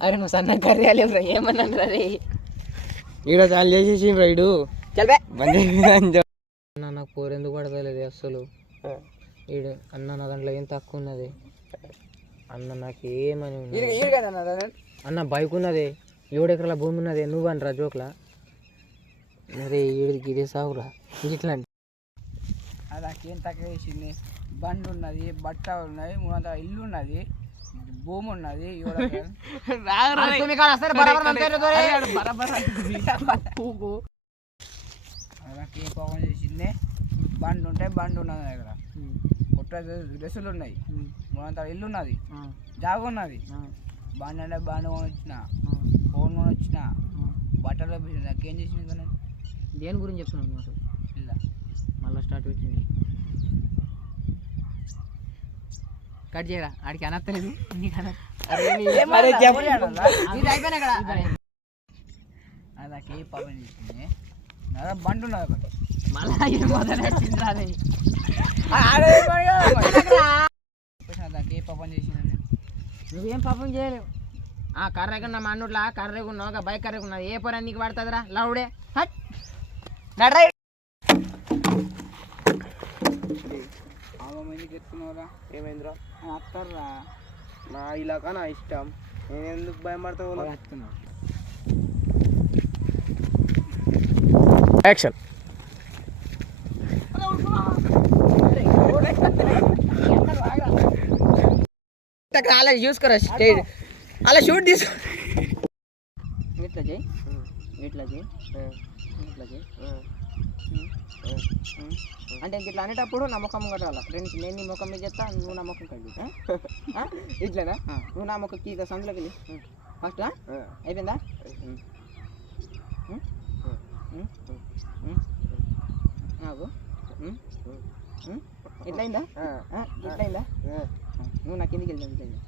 అరే నువ్వు సన్న కర్రీ లేవు ఏమన్నా రే ఈడ చాలు చేసేసి రైడు చల్పే అన్న నాకు కూర ఎందుకు పడతలేదు అసలు ఈడు అన్న నా దాంట్లో ఏం తక్కువ ఉన్నది అన్న నాకు ఏమని అన్న బైక్ ఉన్నది 7 ఎకరాల భూమి ఉన్నది నువ్వు అని రా జోక్లా మరి ఈడికి ఇదే సాగురా ఇట్లా అది నాకేం తక్కువ వేసింది బండి ఉన్నది బట్ట ఉన్నది 300 ఇల్లు ఉన్నది భూమి ఉన్నది నాకేం కోపం చేసింది బండి ఉంటే బండి ఉన్నది దగ్గర కొట్ట డ్రెస్సులు ఉన్నాయి 300 ఇల్లు ఉన్నది జాగ ఉన్నది బండి అంటే బండి కొని వచ్చిన ఫోన్ కొని వచ్చిన బట్టలు నాకేం చేసింది కానీ దేని గురించి చెప్తున్నావు నువ్వు అసలు ఇలా మళ్ళీ స్టార్ట్ పెట్టింది కట్ చేయరా ఆడికి అనత్తలేదు అది నాకే పాపం చేసింది బండి ఉన్నది ఒకటి నాకే పాపం చేసింది నువ్వేం పాపం చేయలేవు ఆ కర్ర ఎక్కడ మా అన్నుట్లా కర్ర ఉన్నావు ఒక బైక్ కర్ర ఉన్నది ఏ పొర నీకు పడుతుందిరా లౌడే హట్ నడ్రై మందికి ఎత్తుకున్నావురా ఏమైందిరా అత్తర్రా నా ఇలాకా నా ఇష్టం నేను ఎందుకు భయపడతావు వస్తున్నావు యాక్షన్ అలా చూసుకోరా స్టేజ్ అలా షూట్ తీసుకో ఇట్లా చేయి ఇట్లా చేయి ఇట్లా చేయి అంటే ఇట్లా అనేటప్పుడు నా ముఖం కట్టాల ఫ్రెండ్స్ నేను నీ ముఖం మీద చెప్తా నువ్వు నా ముఖం కట్టి ఇట్లనా నువ్వు నా ముఖం ఇక సందులోకి వెళ్ళి ఫస్ట్ అయిపోయిందా నాకు ఇట్లయిందా ఇట్లయిందా నువ్వు నా కిందికి వెళ్తావు ఇట్లయిందా